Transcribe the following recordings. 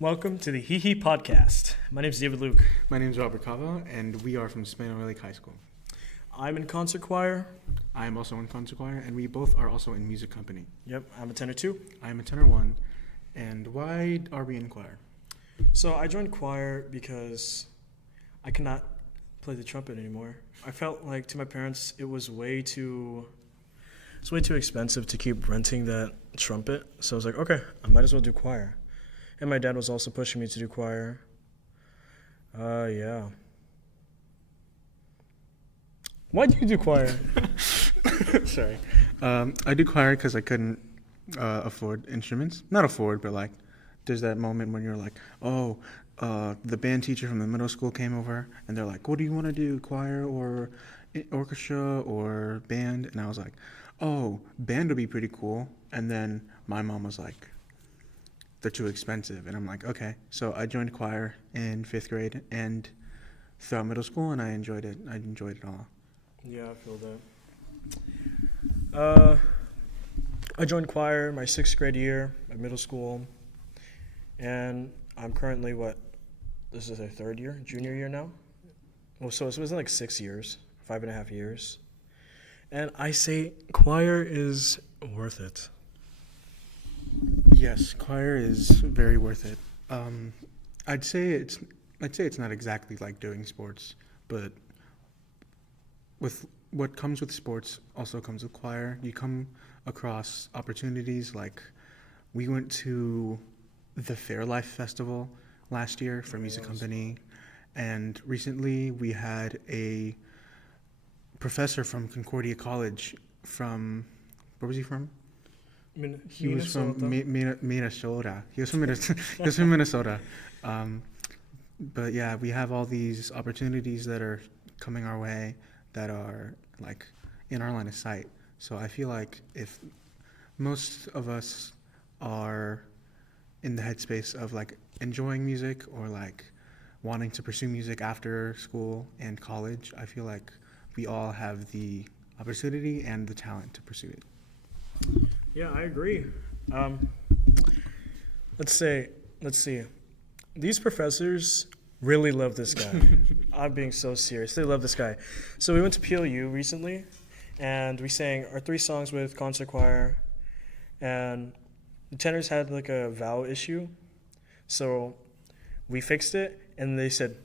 Welcome to the HeeHee podcast. My name is David Luke. My name is Robert Cava, and we are from Spano Lake High School. I'm in concert choir. I am also in concert choir, and we both are also in music company. Yep, I'm a tenor too. I am a tenor one. And why are we in choir? So I joined choir because I cannot play the trumpet anymore. I felt like to my parents it was way too expensive to keep renting that trumpet. So I was like, okay, I might as well do choir. And my dad was also pushing me to do choir. Yeah. Why do you do choir? Sorry. I do choir because I couldn't afford instruments. Not afford, but like, there's that moment when you're like, the band teacher from the middle school came over, and they're like, what do you want to do, choir or orchestra or band? And I was like, band would be pretty cool. And then my mom was like, they're too expensive. And I'm like, okay. So I joined choir in 5th grade and throughout middle school, and I enjoyed it. I enjoyed it all. Yeah, I feel that. I joined choir my 6th grade year at middle school, and I'm currently, this is a junior year now? Well, so it was like 6 years, 5.5 years. And I say choir is worth it. Yes, choir is very worth it. I'd say it's not exactly like doing sports, but with what comes with sports also comes with choir. You come across opportunities like we went to the Fairlife Festival last year for music company, and recently we had a professor from Concordia College from, where was he from? He was from Minnesota. He was from Minnesota. But yeah, we have all these opportunities that are coming our way that are like in our line of sight. So I feel like if most of us are in the headspace of like enjoying music or like wanting to pursue music after school and college, I feel like we all have the opportunity and the talent to pursue it. Yeah, I agree. Let's see. These professors really love this guy. I'm being so serious. They love this guy. So we went to PLU recently, and we sang our 3 songs with concert choir, and the tenors had like a vowel issue. So we fixed it, and he said,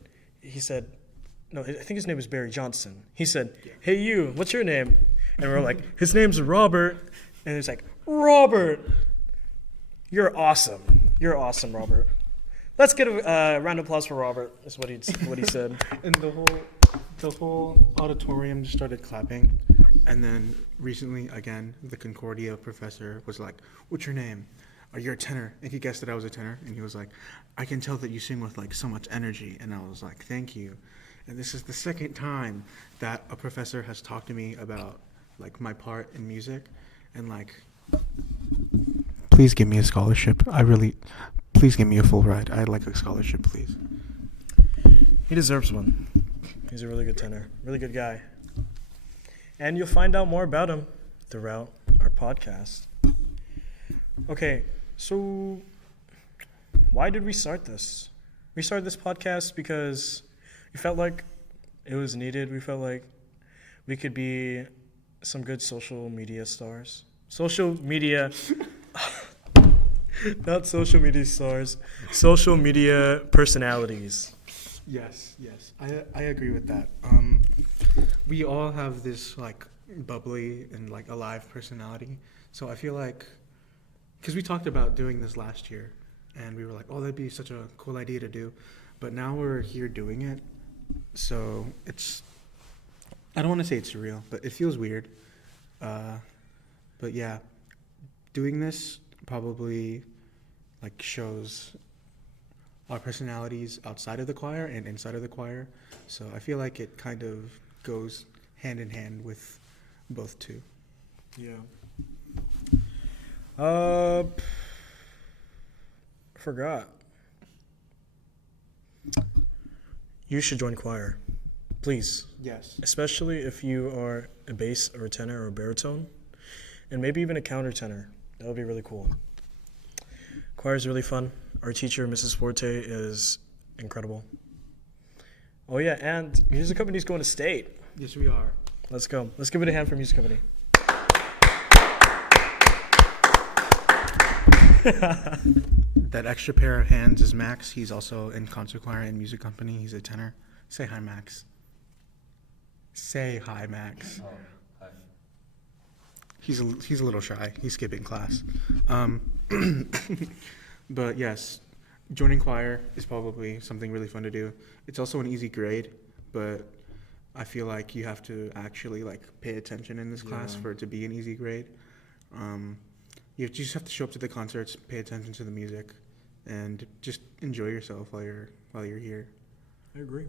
no, I think his name was Barry Johnson. He said, hey you, what's your name? And we're like, his name's Robert. And he's like, Robert, you're awesome. You're awesome, Robert. Let's get a round of applause for Robert, is what he said. And the whole auditorium just started clapping. And then recently, again, the Concordia professor was like, what's your name? Are you a tenor? And he guessed that I was a tenor. And he was like, I can tell that you sing with like so much energy. And I was like, thank you. And this is the second time that a professor has talked to me about like my part in music. And like, please give me a scholarship. Please give me a full ride. I'd like a scholarship, please. He deserves one. He's a really good tenor, really good guy. And you'll find out more about him throughout our podcast. Okay, so why did we start this? We started this podcast because we felt like it was needed. We felt like we could be some good social media stars. Not social media stars. Social media personalities. Yes. I agree with that. We all have this like bubbly and like alive personality. So I feel like, because we talked about doing this last year, and we were like, that'd be such a cool idea to do. But now we're here doing it. So I don't want to say it's surreal, but it feels weird. But yeah, doing this probably like shows our personalities outside of the choir and inside of the choir. So I feel like it kind of goes hand in hand with both two. Yeah. Forgot. You should join choir. Please. Yes. Especially if you are a bass or a tenor or a baritone, and maybe even a countertenor. That would be really cool. Choir is really fun. our teacher, Mrs. Forte, is incredible. Oh yeah, and music company's going to state. Yes, we are. Let's go. Let's give it a hand for music company. That extra pair of hands is Max. He's also in concert choir and music company. He's a tenor. Say hi, Max. Say hi, Max. Oh, hi. He's a little shy. He's skipping class. But yes, joining choir is probably something really fun to do. It's also an easy grade, but I feel like you have to actually like pay attention in this class Yeah. for it to be an easy grade. You just have to show up to the concerts, pay attention to the music, and just enjoy yourself while you're here. I agree.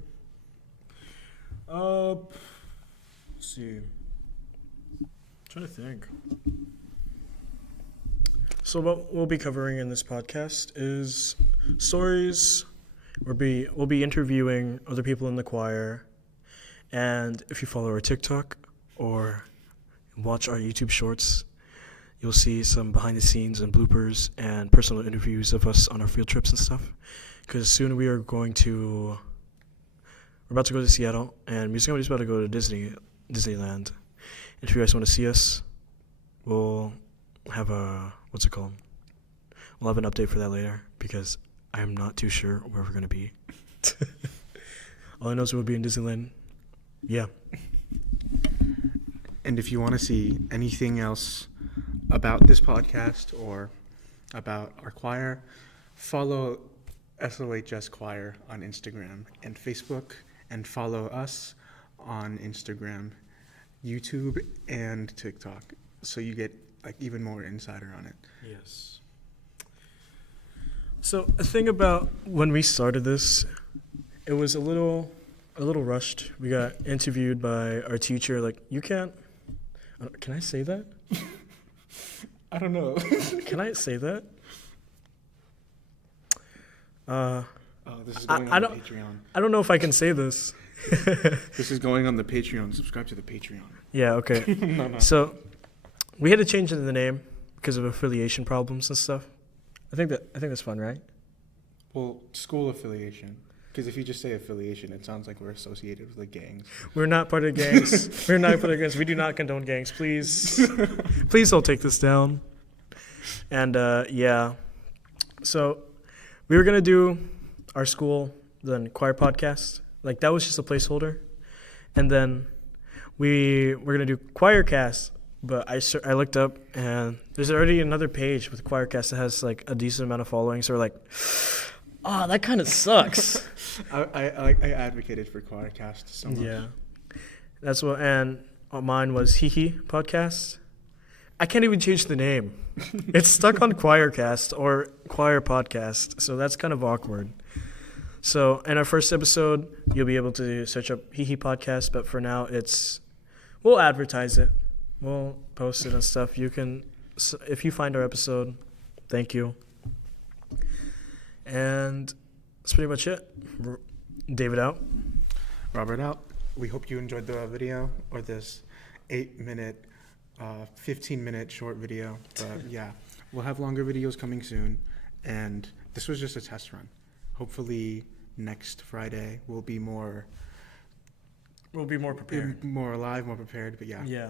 Let's see. I'm trying to think. So what we'll be covering in this podcast is stories. We'll be interviewing other people in the choir, and if you follow our TikTok or watch our YouTube shorts, you'll see some behind the scenes and bloopers and personal interviews of us on our field trips and stuff. Because soon we're about to go to Seattle, and music company's about to go to Disneyland. If you guys want to see us, we'll have We'll have an update for that later, because I'm not too sure where we're going to be. All I know is we'll be in Disneyland. Yeah. And if you want to see anything else about this podcast or about our choir, follow SLHS Choir on Instagram and Facebook, and follow us on Instagram, YouTube, and TikTok, so you get like even more insider on it. Yes. So a thing about when we started this, it was a little rushed. We got interviewed by our teacher. Like, you can't. Can I say that? I don't know. Can I say that? This is going on the Patreon. I don't know if I can say this. This is going on the Patreon. Subscribe to the Patreon. Yeah. Okay. No. So we had to change the name because of affiliation problems and stuff. I think that's fun, right? Well, school affiliation. Because if you just say affiliation, it sounds like we're associated with the gangs. We're not part of gangs. We're not part of gangs. We do not condone gangs. Please, please don't take this down. And yeah, so we were gonna do our school then choir podcast. Like, that was just a placeholder, and then we were gonna do choir cast. But I looked up, and there's already another page with choircast that has like a decent amount of following. So we're like, oh, that kind of sucks. I advocated for Choircast so much. Yeah, that's what. And mine was HeeHee podcast. I can't even change the name. It's stuck on Choircast or Choir Podcast. So that's kind of awkward. So in our first episode, you'll be able to search up HeeHee podcast. But for now, we'll advertise it. We'll post it and stuff. You can, if you find our episode, thank you. And that's pretty much it. David out. Robert out. We hope you enjoyed the video, or this 8-minute, 15-minute short video. But yeah, we'll have longer videos coming soon. And this was just a test run. Hopefully next Friday we'll be more prepared. More alive, more prepared. But yeah. Yeah.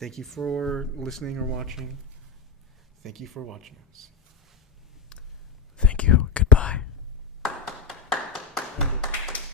Thank you for listening or watching. Thank you for watching us.